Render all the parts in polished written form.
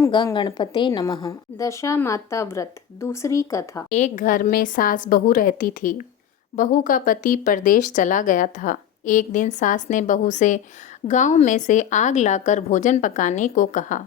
ओम गंग गणपते नमः। दशा माता व्रत दूसरी कथा। एक घर में सास बहू रहती थी। बहू का पति परदेश चला गया था। एक दिन सास ने बहू से गांव में से आग लाकर भोजन पकाने को कहा।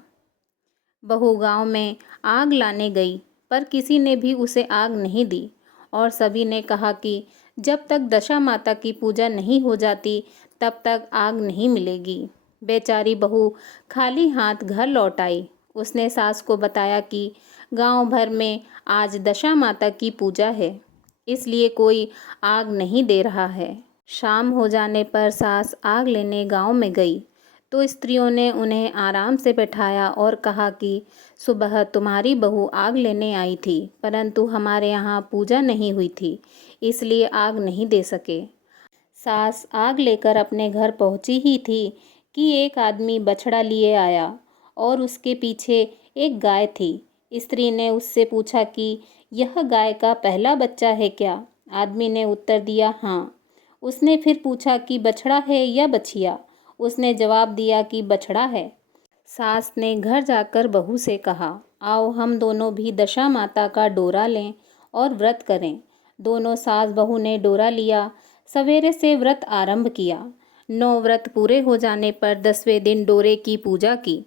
बहू गांव में आग लाने गई, पर किसी ने भी उसे आग नहीं दी और सभी ने कहा कि जब तक दशा माता की पूजा नहीं हो जाती तब तक आग नहीं मिलेगी। बेचारी बहू खाली हाथ घर लौट आई। उसने सास को बताया कि गांव भर में आज दशा माता की पूजा है, इसलिए कोई आग नहीं दे रहा है। शाम हो जाने पर सास आग लेने गांव में गई तो स्त्रियों ने उन्हें आराम से बैठाया और कहा कि सुबह तुम्हारी बहू आग लेने आई थी, परंतु हमारे यहाँ पूजा नहीं हुई थी, इसलिए आग नहीं दे सके। सास आग लेकर अपने घर पहुंची ही थी कि एक आदमी बछड़ा लिए आया और उसके पीछे एक गाय थी। स्त्री ने उससे पूछा कि यह गाय का पहला बच्चा है क्या? आदमी ने उत्तर दिया हाँ। उसने फिर पूछा कि बछड़ा है या बछिया? उसने जवाब दिया कि बछड़ा है। सास ने घर जाकर बहू से कहा, आओ हम दोनों भी दशा माता का डोरा लें और व्रत करें। दोनों सास बहू ने डोरा लिया। सवेरे से व्रत आरंभ किया। 9 व्रत पूरे हो जाने पर 10वें दिन डोरे की पूजा की।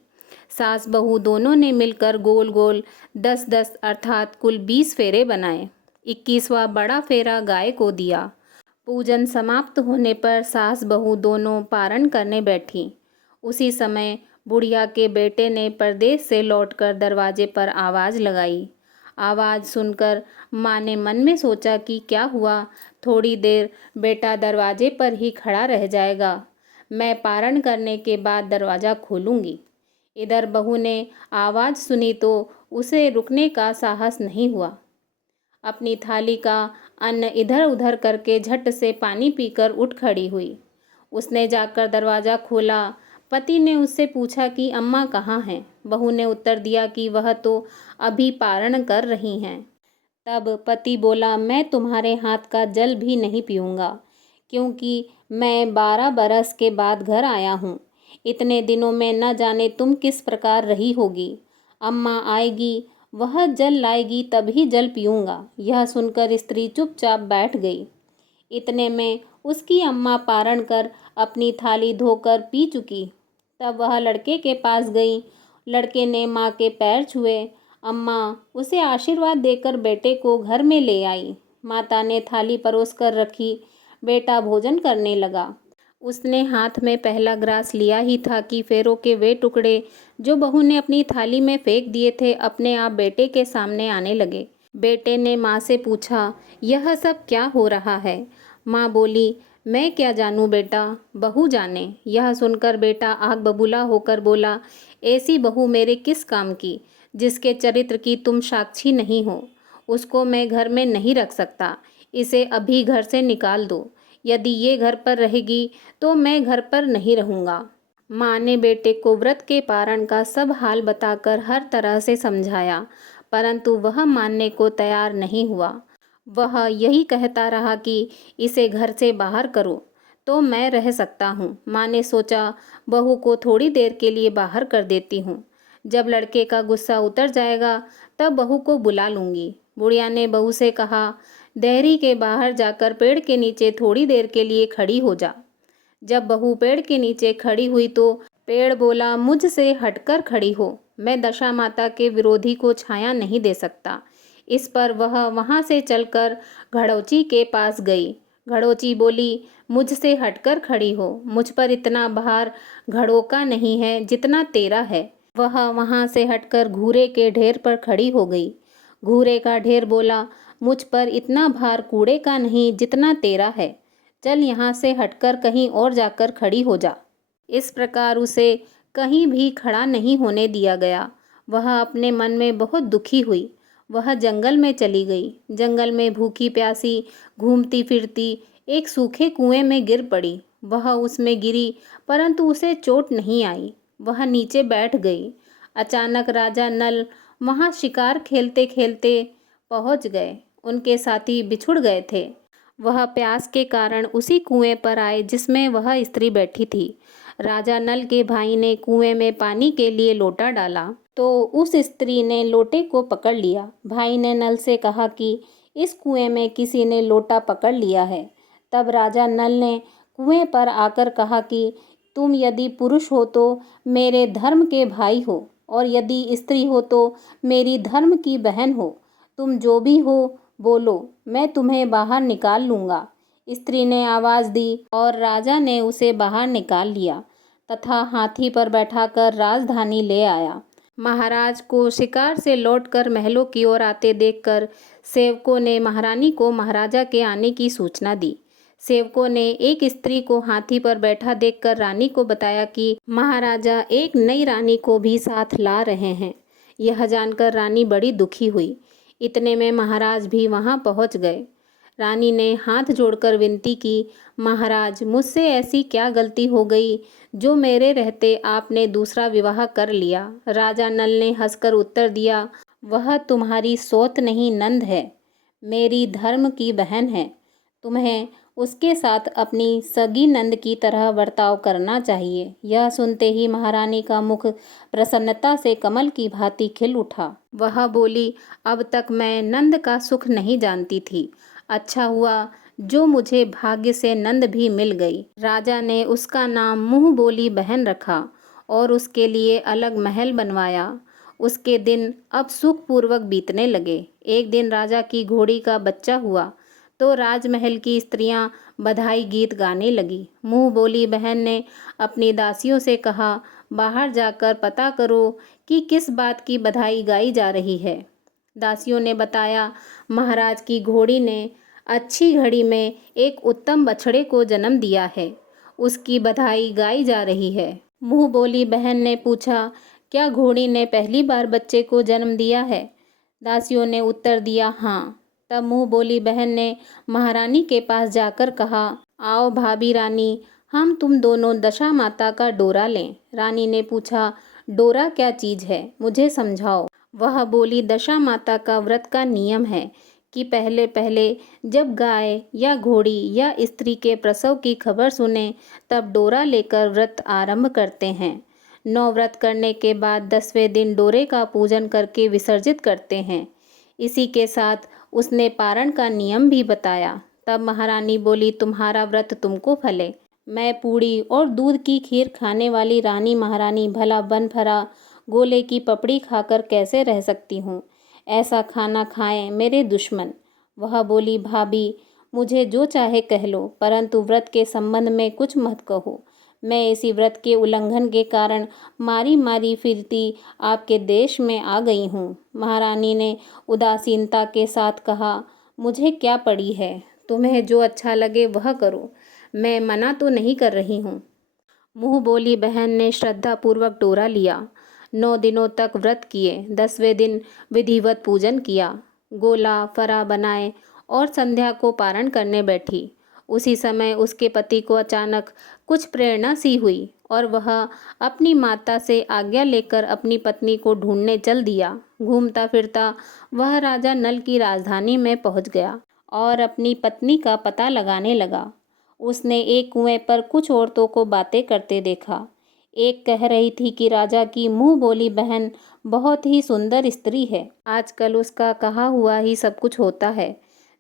सास बहू दोनों ने मिलकर गोल गोल 10-10 अर्थात कुल 20 फेरे बनाए। 21वां बड़ा फेरा गाय को दिया। पूजन समाप्त होने पर सास बहू दोनों पारण करने बैठी। उसी समय बुढ़िया के बेटे ने परदेश से लौटकर दरवाजे पर आवाज़ लगाई। आवाज़ सुनकर माँ ने मन में सोचा कि क्या हुआ, थोड़ी देर बेटा दरवाजे पर ही खड़ा रह जाएगा, मैं पारण करने के बाद दरवाज़ा खोलूँगी। इधर बहू ने आवाज़ सुनी तो उसे रुकने का साहस नहीं हुआ। अपनी थाली का अन्न इधर उधर करके झट से पानी पीकर उठ खड़ी हुई। उसने जाकर दरवाज़ा खोला। पति ने उससे पूछा कि अम्मा कहाँ हैं? बहू ने उत्तर दिया कि वह तो अभी पारण कर रही हैं। तब पति बोला, मैं तुम्हारे हाथ का जल भी नहीं पीऊँगा, क्योंकि मैं 12 बरस के बाद घर आया हूँ। इतने दिनों में न जाने तुम किस प्रकार रही होगी। अम्मा आएगी, वह जल लाएगी, तभी जल पीऊँगा। यह सुनकर स्त्री चुपचाप बैठ गई। इतने में उसकी अम्मा पारण कर अपनी थाली धोकर पी चुकी। तब वह लड़के के पास गई। लड़के ने माँ के पैर छुए। अम्मा उसे आशीर्वाद देकर बेटे को घर में ले आई। माता ने थाली परोस कर रखी। बेटा भोजन करने लगा। उसने हाथ में पहला ग्रास लिया ही था कि फेरों के वे टुकड़े जो बहू ने अपनी थाली में फेंक दिए थे अपने आप बेटे के सामने आने लगे। बेटे ने माँ से पूछा, यह सब क्या हो रहा है? माँ बोली, मैं क्या जानूँ बेटा, बहू जाने। यह सुनकर बेटा आग बबूला होकर बोला, ऐसी बहू मेरे किस काम की, जिसके चरित्र की तुम साक्षी नहीं हो। उसको मैं घर में नहीं रख सकता। इसे अभी घर से निकाल दो। यदि ये घर पर रहेगी तो मैं घर पर नहीं रहूँगा। माँ ने बेटे को व्रत के पारण का सब हाल बताकर हर तरह से समझाया, परंतु वह मानने को तैयार नहीं हुआ। वह यही कहता रहा कि इसे घर से बाहर करो तो मैं रह सकता हूँ। माँ ने सोचा, बहू को थोड़ी देर के लिए बाहर कर देती हूँ। जब लड़के का गुस्सा उतर जाएगा तब बहू को बुला लूँगी। बुढ़िया ने बहू से कहा, देहरी के बाहर जाकर पेड़ के नीचे थोड़ी देर के लिए खड़ी हो जा। जब बहू पेड़ के नीचे खड़ी हुई तो पेड़ बोला, मुझसे हटकर खड़ी हो, मैं दशा माता के विरोधी को छाया नहीं दे सकता। इस पर वह वहां से चलकर घड़ौची के पास गई। घड़ौची बोली, मुझसे हटकर खड़ी हो, मुझ पर इतना भार घड़ों का नहीं है जितना तेरा है। वह वहां से हटकर घूरे के ढेर पर खड़ी हो गई। घूरे का ढेर बोला, मुझ पर इतना भार कूड़े का नहीं जितना तेरा है, चल यहाँ से हटकर कहीं और जाकर खड़ी हो जा। इस प्रकार उसे कहीं भी खड़ा नहीं होने दिया गया। वह अपने मन में बहुत दुखी हुई। वह जंगल में चली गई। जंगल में भूखी प्यासी घूमती फिरती एक सूखे कुएं में गिर पड़ी। वह उसमें गिरी, परंतु उसे चोट नहीं आई। वह नीचे बैठ गई। अचानक राजा नल वहां शिकार खेलते खेलते पहुंच गए। उनके साथी बिछुड़ गए थे। वह प्यास के कारण उसी कुएं पर आए जिसमें वह स्त्री बैठी थी। राजा नल के भाई ने कुएं में पानी के लिए लोटा डाला तो उस स्त्री ने लोटे को पकड़ लिया। भाई ने नल से कहा कि इस कुएं में किसी ने लोटा पकड़ लिया है। तब राजा नल ने कुएं पर आकर कहा कि तुम यदि पुरुष हो तो मेरे धर्म के भाई हो, और यदि स्त्री हो तो मेरी धर्म की बहन हो। तुम जो भी हो बोलो, मैं तुम्हें बाहर निकाल लूँगा। स्त्री ने आवाज़ दी और राजा ने उसे बाहर निकाल लिया तथा हाथी पर बैठाकर राजधानी ले आया। महाराज को शिकार से लौटकर महलों की ओर आते देखकर सेवकों ने महारानी को महाराजा के आने की सूचना दी। सेवकों ने एक स्त्री को हाथी पर बैठा देखकर रानी को बताया कि महाराजा एक नई रानी को भी साथ ला रहे हैं। यह जानकर रानी बड़ी दुखी हुई। इतने में महाराज भी वहां पहुंच गए। रानी ने हाथ जोड़कर विनती की, महाराज, मुझसे ऐसी क्या गलती हो गई जो मेरे रहते आपने दूसरा विवाह कर लिया। राजा नल ने हंसकर उत्तर दिया, वह तुम्हारी सौत नहीं नंद है, मेरी धर्म की बहन है। तुम्हें उसके साथ अपनी सगी नंद की तरह बर्ताव करना चाहिए। यह सुनते ही महारानी का मुख प्रसन्नता से कमल की भांति खिल उठा। वह बोली, अब तक मैं नंद का सुख नहीं जानती थी। अच्छा हुआ जो मुझे भाग्य से नंद भी मिल गई। राजा ने उसका नाम मुँह बोली बहन रखा और उसके लिए अलग महल बनवाया। उसके दिन अब सुखपूर्वक बीतने लगे। एक दिन राजा की घोड़ी का बच्चा हुआ तो राजमहल की स्त्रियां बधाई गीत गाने लगी। मुँह बोली बहन ने अपनी दासियों से कहा, बाहर जाकर पता करो कि किस बात की बधाई गाई जा रही है। दासियों ने बताया, महाराज की घोड़ी ने अच्छी घड़ी में एक उत्तम बछड़े को जन्म दिया है, उसकी बधाई गाई जा रही है। मुँह बोली बहन ने पूछा, क्या घोड़ी ने पहली बार बच्चे को जन्म दिया है? दासियों ने उत्तर दिया, हाँ। तब मुँह बोली बहन ने महारानी के पास जाकर कहा, आओ भाभी रानी, हम तुम दोनों दशा माता का डोरा लें। रानी ने पूछा, डोरा क्या चीज़ है, मुझे समझाओ। वह बोली, दशा माता का व्रत का नियम है कि पहले पहले जब गाय या घोड़ी या स्त्री के प्रसव की खबर सुने तब डोरा लेकर व्रत आरंभ करते हैं। 9 व्रत करने के बाद 10वें दिन डोरे का पूजन करके विसर्जित करते हैं। इसी के साथ उसने पारण का नियम भी बताया। तब महारानी बोली, तुम्हारा व्रत तुमको फले। मैं पूड़ी और दूध की खीर खाने वाली रानी महारानी भला बन फरा गोले की पपड़ी खाकर कैसे रह सकती हूँ? ऐसा खाना खाएं मेरे दुश्मन। वह बोली, भाभी, मुझे जो चाहे कह लो, परंतु व्रत के संबंध में कुछ मत कहो। मैं इसी व्रत के उल्लंघन के कारण मारी मारी फिरती आपके देश में आ गई हूँ। महारानी ने उदासीनता के साथ कहा, मुझे क्या पड़ी है, तुम्हें जो अच्छा लगे वह करो, मैं मना तो नहीं कर रही हूँ। मुँह बोली बहन ने श्रद्धापूर्वक डोरा लिया। 9 दिनों तक व्रत किए। 10वें दिन विधिवत पूजन किया, गोला फरा बनाए और संध्या को पारण करने बैठी। उसी समय उसके पति को अचानक कुछ प्रेरणा सी हुई और वह अपनी माता से आज्ञा लेकर अपनी पत्नी को ढूंढने चल दिया। घूमता फिरता वह राजा नल की राजधानी में पहुंच गया और अपनी पत्नी का पता लगाने लगा। उसने एक कुएं पर कुछ औरतों को बातें करते देखा। एक कह रही थी कि राजा की मुँह बोली बहन बहुत ही सुंदर स्त्री है, आजकल उसका कहा हुआ ही सब कुछ होता है।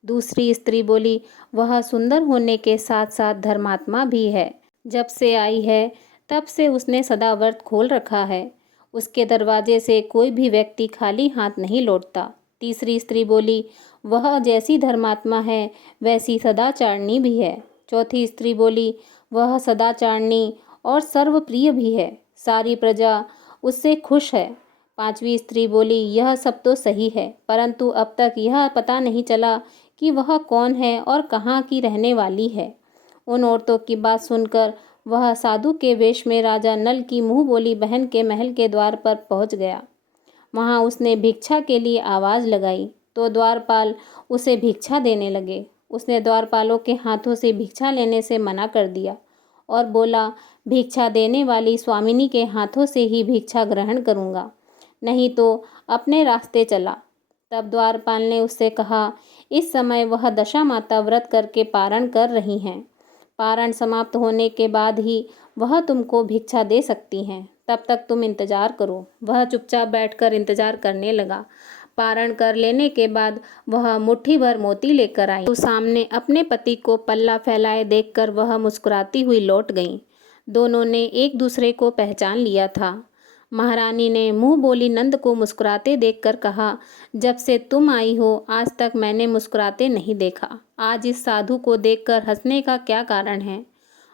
दूसरी स्त्री बोली, वह सुंदर होने के साथ साथ धर्मात्मा भी है। जब से आई है तब से उसने सदा व्रत खोल रखा है। उसके दरवाजे से कोई भी व्यक्ति खाली हाथ नहीं लौटता। तीसरी स्त्री बोली, वह जैसी धर्मात्मा है वैसी सदाचारणी भी है। चौथी स्त्री बोली, वह सदाचारणी और सर्वप्रिय भी है, सारी प्रजा उससे खुश है। पांचवी स्त्री बोली, यह सब तो सही है, परंतु अब तक यह पता नहीं चला कि वह कौन है और कहाँ की रहने वाली है। उन औरतों की बात सुनकर वह साधु के वेश में राजा नल की मुँह बोली बहन के महल के द्वार पर पहुँच गया। वहाँ उसने भिक्षा के लिए आवाज़ लगाई तो द्वारपाल उसे भिक्षा देने लगे। उसने द्वारपालों के हाथों से भिक्षा लेने से मना कर दिया और बोला, भिक्षा देने वाली स्वामिनी के हाथों से ही भिक्षा ग्रहण करूँगा, नहीं तो अपने रास्ते चला। तब द्वारपाल ने उससे कहा, इस समय वह दशा माता व्रत करके पारण कर रही हैं। पारण समाप्त होने के बाद ही वह तुमको भिक्षा दे सकती हैं, तब तक तुम इंतज़ार करो। वह चुपचाप बैठकर इंतज़ार करने लगा। पारण कर लेने के बाद वह मुट्ठी भर मोती लेकर आई तो सामने अपने पति को पल्ला फैलाए देखकर वह मुस्कुराती हुई लौट गईं। दोनों ने एक दूसरे को पहचान लिया था। महारानी ने मुंह बोली नंद को मुस्कुराते देखकर कहा, जब से तुम आई हो आज तक मैंने मुस्कुराते नहीं देखा। आज इस साधु को देखकर हंसने का क्या कारण है?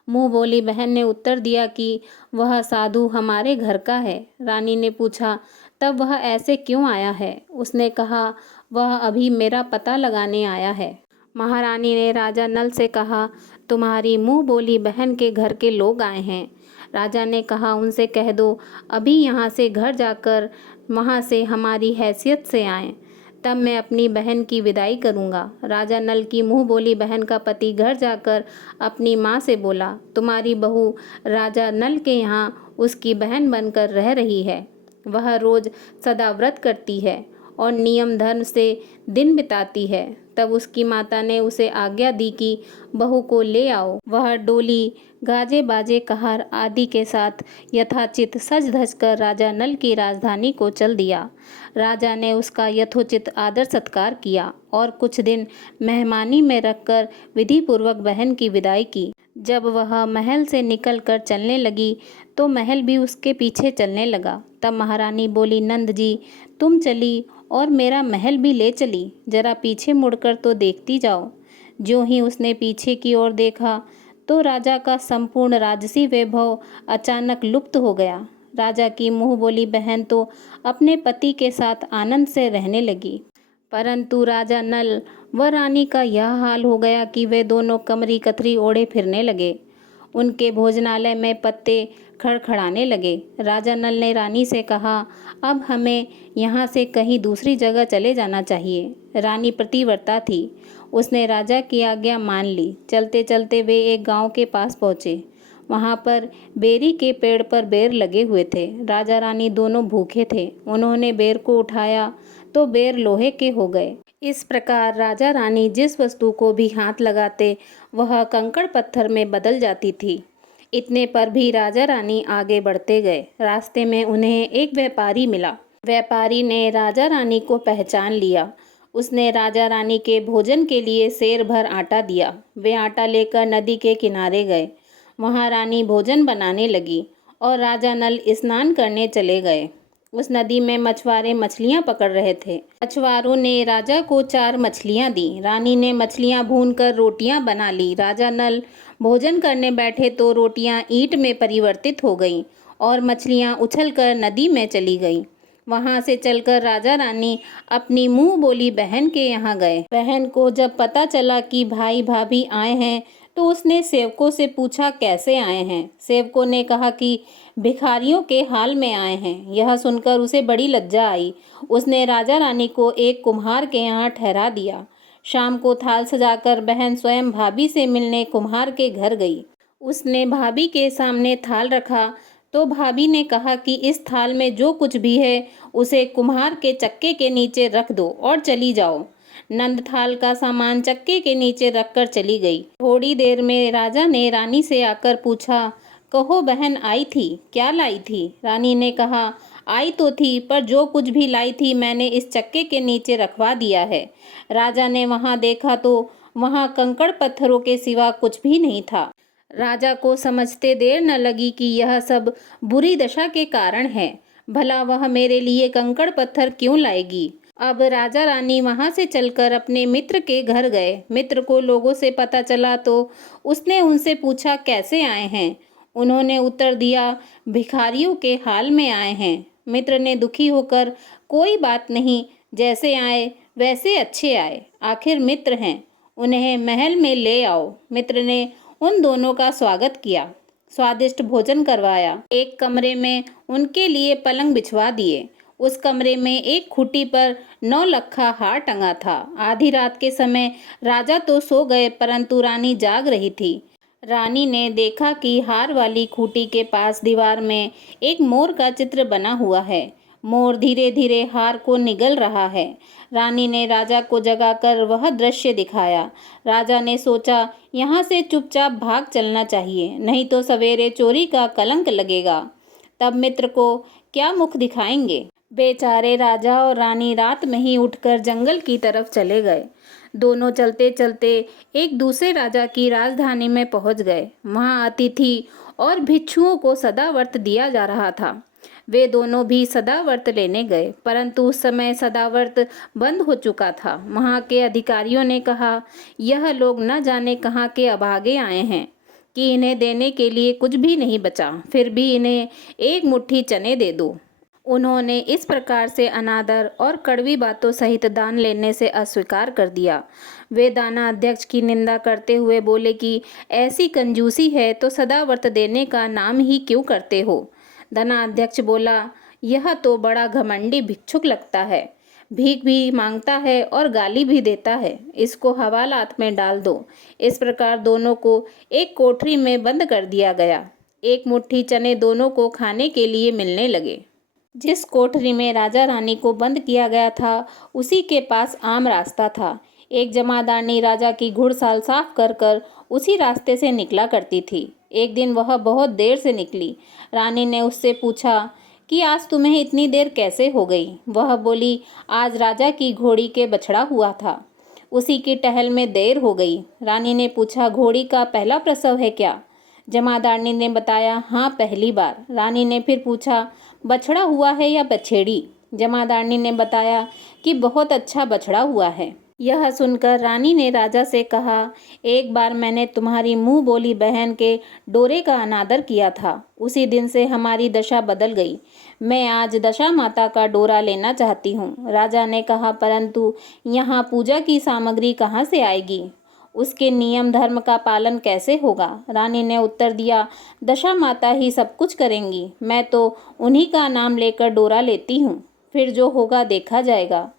मुंह बोली बहन ने उत्तर दिया कि वह साधु हमारे घर का है। रानी ने पूछा, तब वह ऐसे क्यों आया है? उसने कहा, वह अभी मेरा पता लगाने आया है। महारानी ने राजा नल से कहा, तुम्हारी मुंह बोली बहन के घर के लोग आए हैं। राजा ने कहा, उनसे कह दो अभी यहाँ से घर जाकर वहाँ से हमारी हैसियत से आएं, तब मैं अपनी बहन की विदाई करूँगा। राजा नल की मुंह बोली बहन का पति घर जाकर अपनी माँ से बोला, तुम्हारी बहू राजा नल के यहाँ उसकी बहन बनकर रह रही है। वह रोज़ सदा व्रत करती है और नियम धर्म से दिन बिताती है। तब उसकी माता ने उसे आज्ञा दी कि बहू को ले आओ। वह डोली, गाजे बाजे, कहार आदि के साथ यथाचित सज धज कर राजा नल की राजधानी को चल दिया। राजा ने उसका यथोचित आदर सत्कार किया और कुछ दिन मेहमानी में रखकर विधिपूर्वक बहन की विदाई की। जब वह महल से निकलकर चलने लगी तो महल भी उसके पीछे चलने लगा। तब महारानी बोली, नंद जी तुम चली और मेरा महल भी ले चली, जरा पीछे मुड़कर तो देखती जाओ। ज्यों ही उसने पीछे की ओर देखा तो राजा का संपूर्ण राजसी वैभव अचानक लुप्त हो गया। राजा की मुंह बोली बहन तो अपने पति के साथ आनंद से रहने लगी, परंतु राजा नल व रानी का यह हाल हो गया कि वे दोनों कमरी कतरी ओढ़े फिरने लगे। उनके भोजनालय में पत्ते खड़खड़ाने लगे। राजा नल ने रानी से कहा, अब हमें यहाँ से कहीं दूसरी जगह चले जाना चाहिए। रानी प्रतिव्रता थी, उसने राजा की आज्ञा मान ली। चलते चलते वे एक गांव के पास पहुँचे। वहाँ पर बेरी के पेड़ पर बेर लगे हुए थे। राजा रानी दोनों भूखे थे। उन्होंने बेर को उठाया तो बेर लोहे के हो गए। इस प्रकार राजा रानी जिस वस्तु को भी हाथ लगाते वह कंकड़ पत्थर में बदल जाती थी। इतने पर भी राजा रानी आगे बढ़ते गए। रास्ते में उन्हें एक व्यापारी मिला। व्यापारी ने राजा रानी को पहचान लिया। उसने राजा रानी के भोजन के लिए सेर भर आटा दिया। वे आटा लेकर नदी के किनारे गए। वहाँ रानी भोजन बनाने लगी और राजा नल स्नान करने चले गए। उस नदी में मछुआरे मछलियाँ पकड़ रहे थे। मछुआरों ने राजा को 4 मछलियाँ दी। रानी ने मछलियाँ भूनकर रोटियाँ बना ली। राजा नल भोजन करने बैठे तो रोटियाँ ईंट में परिवर्तित हो गईं और मछलियाँ उछलकर नदी में चली गईं। वहाँ से चलकर राजा रानी अपनी मुँह बोली बहन के यहाँ गए। बहन को जब पता चला कि भाई भाभी आए हैं तो उसने सेवकों से पूछा, कैसे आए हैं? सेवकों ने कहा कि भिखारियों के हाल में आए हैं। यह सुनकर उसे बड़ी लज्जा आई। उसने राजा रानी को एक कुम्हार के यहाँ ठहरा दिया। शाम को थाल सजाकर बहन स्वयं भाभी से मिलने कुम्हार के घर गई। उसने भाभी के सामने थाल रखा तो भाभी ने कहा कि इस थाल में जो कुछ भी है उसे कुम्हार के चक्के के नीचे रख दो और चली जाओ। नंद थाल का सामान चक्के के नीचे रखकर चली गई। थोड़ी देर में राजा ने रानी से आकर पूछा, कहो बहन आई थी, क्या लाई थी? रानी ने कहा, आई तो थी पर जो कुछ भी लाई थी मैंने इस चक्के के नीचे रखवा दिया है। राजा ने वहाँ देखा तो वहाँ कंकड़ पत्थरों के सिवा कुछ भी नहीं था। राजा को समझते देर न लगी कि यह सब बुरी दशा के कारण है। भला वह मेरे लिए कंकड़ पत्थर क्यों लाएगी? अब राजा रानी वहाँ से चलकर अपने मित्र के घर गए। मित्र को लोगों से पता चला तो उसने उनसे पूछा, कैसे आए हैं? उन्होंने उत्तर दिया, भिखारियों के हाल में आए हैं। मित्र ने दुखी होकर, कोई बात नहीं, जैसे आए वैसे अच्छे आए, आखिर मित्र हैं, उन्हें महल में ले आओ। मित्र ने उन दोनों का स्वागत किया, स्वादिष्ट भोजन करवाया। एक कमरे में उनके लिए पलंग बिछवा दिए। उस कमरे में एक खूंटी पर 9 लखा हार टंगा था। आधी रात के समय राजा तो सो गए परंतु रानी जाग रही थी। रानी ने देखा कि हार वाली खूंटी के पास दीवार में एक मोर का चित्र बना हुआ है। मोर धीरे धीरे हार को निगल रहा है। रानी ने राजा को जगाकर वह दृश्य दिखाया। राजा ने सोचा, यहाँ से चुपचाप भाग चलना चाहिए, नहीं तो सवेरे चोरी का कलंक लगेगा। तब मित्र को क्या मुख दिखाएंगे। बेचारे राजा और रानी रात में ही उठकर जंगल की तरफ चले गए। दोनों चलते चलते एक दूसरे राजा की राजधानी में पहुंच गए। वहां अतिथि और भिक्षुओं को सदाव्रत दिया जा रहा था। वे दोनों भी सदाव्रत लेने गए, परंतु उस समय सदाव्रत बंद हो चुका था। वहां के अधिकारियों ने कहा, यह लोग न जाने कहाँ के अभागे आए हैं कि इन्हें देने के लिए कुछ भी नहीं बचा, फिर भी इन्हें एक मुट्ठी चने दे दो। उन्होंने इस प्रकार से अनादर और कड़वी बातों सहित दान लेने से अस्वीकार कर दिया। वे दाना अध्यक्ष की निंदा करते हुए बोले कि ऐसी कंजूसी है तो सदाव्रत देने का नाम ही क्यों करते हो। दाना अध्यक्ष बोला, यह तो बड़ा घमंडी भिक्षुक लगता है, भीख भी मांगता है और गाली भी देता है, इसको हवालात में डाल दो। इस प्रकार दोनों को एक कोठरी में बंद कर दिया गया। एक मुट्ठी चने दोनों को खाने के लिए मिलने लगे। जिस कोठरी में राजा रानी को बंद किया गया था, उसी के पास आम रास्ता था। एक जमादारनी राजा की घुड़साल साफ कर कर उसी रास्ते से निकला करती थी। एक दिन वह बहुत देर से निकली। रानी ने उससे पूछा कि आज तुम्हें इतनी देर कैसे हो गई। वह बोली, आज राजा की घोड़ी के बछड़ा हुआ था, उसी की टहल में देर हो गई। रानी ने पूछा, घोड़ी का पहला प्रसव है क्या। जमादारनी ने बताया, हाँ, पहली बार। रानी ने फिर पूछा, बछड़ा हुआ है या बछेड़ी। जमादारनी ने बताया कि बहुत अच्छा बछड़ा हुआ है। यह सुनकर रानी ने राजा से कहा, एक बार मैंने तुम्हारी मुंह बोली बहन के डोरे का अनादर किया था, उसी दिन से हमारी दशा बदल गई। मैं आज दशा माता का डोरा लेना चाहती हूँ। राजा ने कहा, परंतु यहाँ पूजा की सामग्री कहाँ से आएगी, उसके नियम धर्म का पालन कैसे होगा। रानी ने उत्तर दिया, दशा माता ही सब कुछ करेंगी, मैं तो उन्हीं का नाम लेकर डोरा लेती हूँ, फिर जो होगा देखा जाएगा।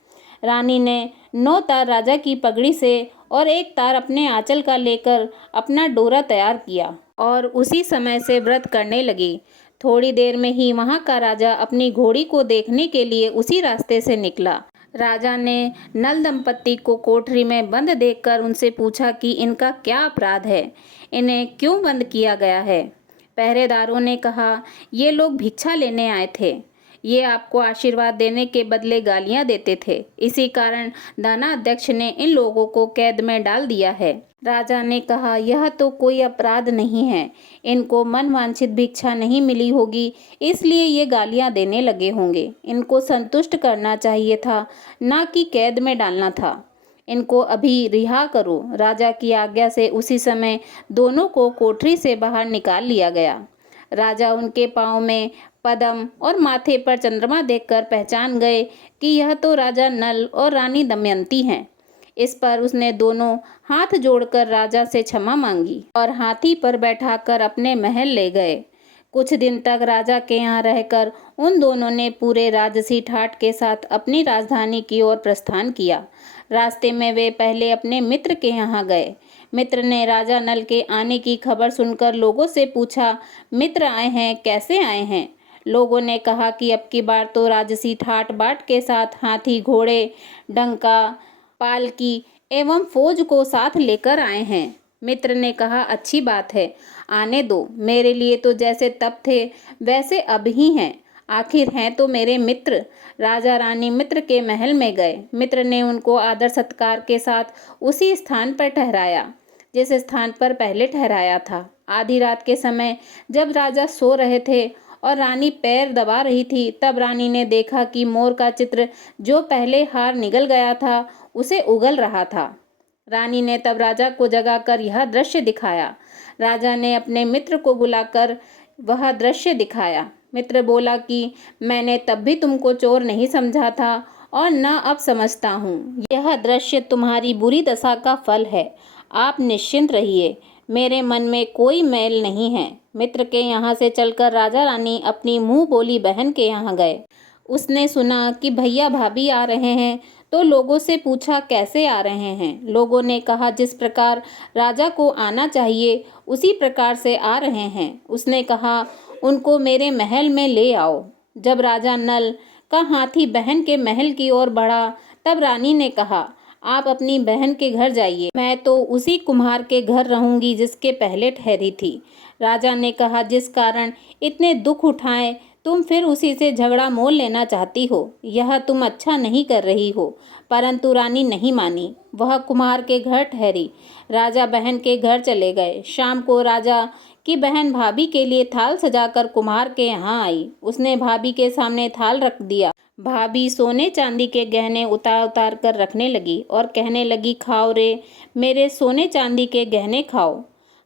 रानी ने 9 तार राजा की पगड़ी से और 1 तार अपने आंचल का लेकर अपना डोरा तैयार किया और उसी समय से व्रत करने लगी। थोड़ी देर में ही वहाँ का राजा अपनी घोड़ी को देखने के लिए उसी रास्ते से निकला। राजा ने नल दंपत्ति को कोठरी में बंद देखकर उनसे पूछा कि इनका क्या अपराध है, इन्हें क्यों बंद किया गया है। पहरेदारों ने कहा, ये लोग भिक्षा लेने आए थे, ये आपको आशीर्वाद देने के बदले गालियां देते थे, इसी कारण दाना अध्यक्ष ने इन लोगों को कैद में डाल दिया है। राजा ने कहा, यह तो कोई अपराध नहीं है, इनको मनवांछित भिक्षा नहीं मिली होगी, इसलिए ये गालियां देने लगे होंगे। इनको संतुष्ट करना चाहिए था, ना कि कैद में डालना था। इनको अभी रिहा करो। राजा की आज्ञा से उसी समय दोनों को कोठरी से बाहर निकाल लिया गया। राजा उनके पाँव में पद्म और माथे पर चंद्रमा देखकर पहचान गए कि यह तो राजा नल और रानी दमयंती हैं। इस पर उसने दोनों हाथ जोड़कर राजा से क्षमा मांगी और हाथी पर बैठाकर अपने महल ले गए। कुछ दिन तक राजा के यहाँ रहकर उन दोनों ने पूरे राजसी ठाट के साथ अपनी राजधानी की ओर प्रस्थान किया। रास्ते में वे पहले अपने मित्र के यहाँ गए। मित्र ने राजा नल के आने की खबर सुनकर लोगों से पूछा, मित्र आए हैं, कैसे आए हैं। लोगों ने कहा कि अब की बार तो राजसी ठाट बाट के साथ हाथी, घोड़े, डंका, पालकी एवं फौज को साथ लेकर आए हैं। मित्र ने कहा, अच्छी बात है, आने दो, मेरे लिए तो जैसे तब थे वैसे अब ही हैं, आखिर हैं तो मेरे मित्र। राजा रानी मित्र के महल में गए। मित्र ने उनको आदर सत्कार के साथ उसी स्थान पर ठहराया जिस स्थान पर पहले ठहराया था। आधी रात के समय जब राजा सो रहे थे और रानी पैर दबा रही थी, तब रानी ने देखा कि मोर का चित्र जो पहले हार निगल गया था उसे उगल रहा था। रानी ने तब राजा को जगाकर यह दृश्य दिखाया। राजा ने अपने मित्र को बुलाकर वह दृश्य दिखाया। मित्र बोला कि मैंने तब भी तुमको चोर नहीं समझा था और न अब समझता हूँ। यह दृश्य तुम्हारी बुरी दशा का फल है। आप निश्चिंत रहिए, मेरे मन में कोई मैल नहीं है। मित्र के यहाँ से चलकर राजा रानी अपनी मुँह बोली बहन के यहाँ गए। उसने सुना कि भैया भाभी आ रहे हैं तो लोगों से पूछा, कैसे आ रहे हैं। लोगों ने कहा, जिस प्रकार राजा को आना चाहिए उसी प्रकार से आ रहे हैं। उसने कहा, उनको मेरे महल में ले आओ। जब राजा नल का हाथी बहन के महल की ओर बढ़ा। तब रानी ने कहा, आप अपनी बहन के घर जाइए, मैं तो उसी कुम्हार के घर रहूंगी जिसके पहले ठहरी थी। राजा ने कहा, जिस कारण इतने दुख उठाए तुम फिर उसी से झगड़ा मोल लेना चाहती हो, यह तुम अच्छा नहीं कर रही हो। परंतु रानी नहीं मानी, वह कुम्हार के घर ठहरी। राजा बहन के घर चले गए। शाम को राजा की बहन भाभी के लिए थाल सजाकर कुम्हार के यहाँ आई। उसने भाभी के सामने थाल रख दिया। भाभी सोने चांदी के गहने उतार उतार कर रखने लगी और कहने लगी, खाओ रे मेरे सोने चांदी के गहने खाओ,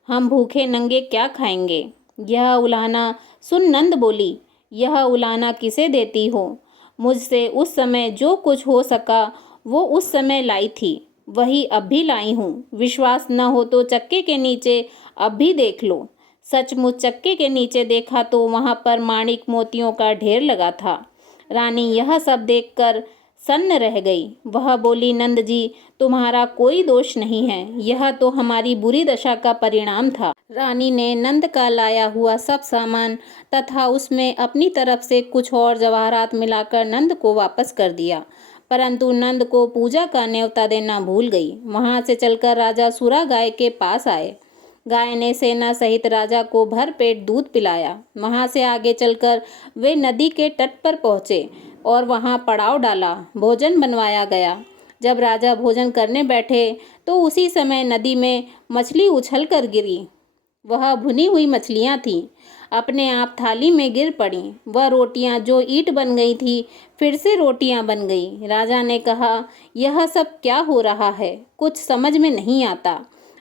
हम भूखे नंगे क्या खाएंगे। यह उलाहना सुन नंद बोली, यह उलाहना किसे देती हो? मुझसे उस समय जो कुछ हो सका वो उस समय लाई थी, वही अब भी लाई हूँ। विश्वास न हो तो चक्के के नीचे अब भी देख लो। सचमुच चक्के के नीचे देखा तो वहाँ पर माणिक मोतियों का ढेर लगा था। रानी यह सब देखकर सन्न रह गई। वह बोली, नंद जी तुम्हारा कोई दोष नहीं है, यह तो हमारी बुरी दशा का परिणाम था। रानी ने नंद का लाया हुआ सब सामान तथा उसमें अपनी तरफ से कुछ और जवाहरात मिलाकर नंद को वापस कर दिया। परंतु नंद को पूजा का न्योता देना भूल गई। वहां से चलकर राजा सुरा गाय के पास आए। गाय ने सेना सहित राजा को भर पेट दूध पिलाया। वहां से आगे चलकर वे नदी के तट पर पहुंचे और वहां पड़ाव डाला। भोजन बनवाया गया। जब राजा भोजन करने बैठे तो उसी समय नदी में मछली उछल कर गिरी। वह भुनी हुई मछलियां थीं, अपने आप थाली में गिर पड़ीं। वह रोटियां जो ईंट बन गई थी फिर से रोटियां बन गई। राजा ने कहा, यह सब क्या हो रहा है, कुछ समझ में नहीं आता।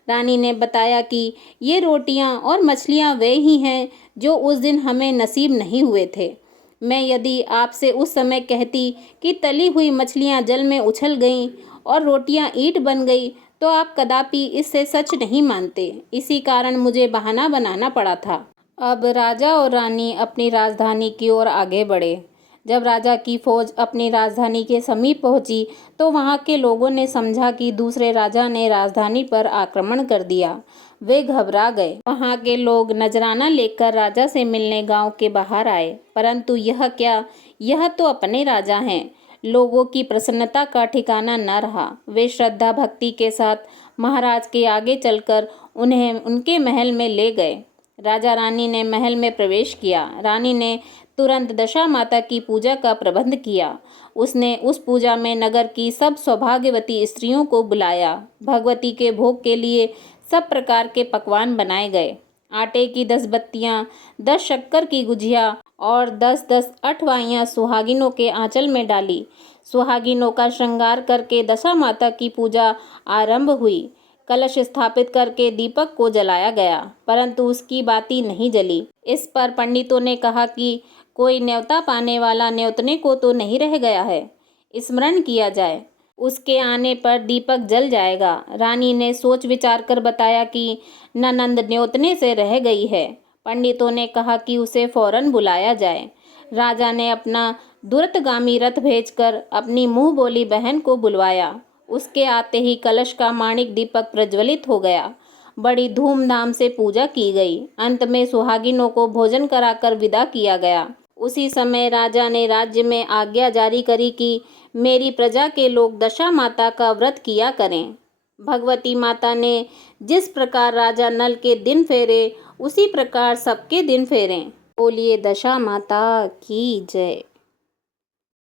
रानी ने बताया कि ये रोटियां और मछलियां वे ही हैं जो उस दिन हमें नसीब नहीं हुए थे। मैं यदि आपसे उस समय कहती कि तली हुई मछलियां जल में उछल गईं और रोटियां ईंट बन गई तो आप कदापि इससे सच नहीं मानते। इसी कारण मुझे बहाना बनाना पड़ा था। अब राजा और रानी अपनी राजधानी की ओर आगे बढ़े। जब राजा की फौज अपनी राजधानी के समीप पहुंची तो वहां के लोगों ने समझा कि दूसरे राजा ने राजधानी पर आक्रमण कर दिया। वे घबरा गए। वहां के लोग नजराना लेकर राजा से मिलने गांव के बाहर आए। परंतु यह क्या, यह तो अपने राजा हैं। लोगों की प्रसन्नता का ठिकाना न रहा। वे श्रद्धा भक्ति के साथ महाराज के आगे चलकर उन्हें उनके महल में ले गए। राजा रानी ने महल में प्रवेश किया। रानी ने तुरंत दशा माता की पूजा का प्रबंध किया। उसने उस पूजा में नगर की सब सौभाग्यवती स्त्रियों को बुलाया। भगवती के भोग के लिए सब प्रकार के पकवान बनाए गए। आटे की 10 बत्तियां, 10 शक्कर की गुजिया और 10-10 अठवाइयाँ सुहागिनों के आंचल में डाली। सुहागिनों का श्रृंगार करके दशा माता की पूजा आरंभ हुई। कलश स्थापित करके दीपक को जलाया गया, परंतु उसकी बाती नहीं जली। इस पर पंडितों ने कहा कि कोई न्योता पाने वाला न्योतने को तो नहीं रह गया है, स्मरण किया जाए, उसके आने पर दीपक जल जाएगा। रानी ने सोच विचार कर बताया कि ननंद न्योतने से रह गई है। पंडितों ने कहा कि उसे फौरन बुलाया जाए। राजा ने अपना दुरतगामी रथ भेजकर अपनी मुंह बोली बहन को बुलवाया। उसके आते ही कलश का माणिक दीपक प्रज्वलित हो गया। बड़ी धूमधाम से पूजा की गई। अंत में सुहागिनों को भोजन कराकर विदा किया गया। उसी समय राजा ने राज्य में आज्ञा जारी करी कि मेरी प्रजा के लोग दशा माता का व्रत किया करें। भगवती माता ने जिस प्रकार राजा नल के दिन फेरे उसी प्रकार सबके दिन फेरें। बोलिए दशा माता की जय।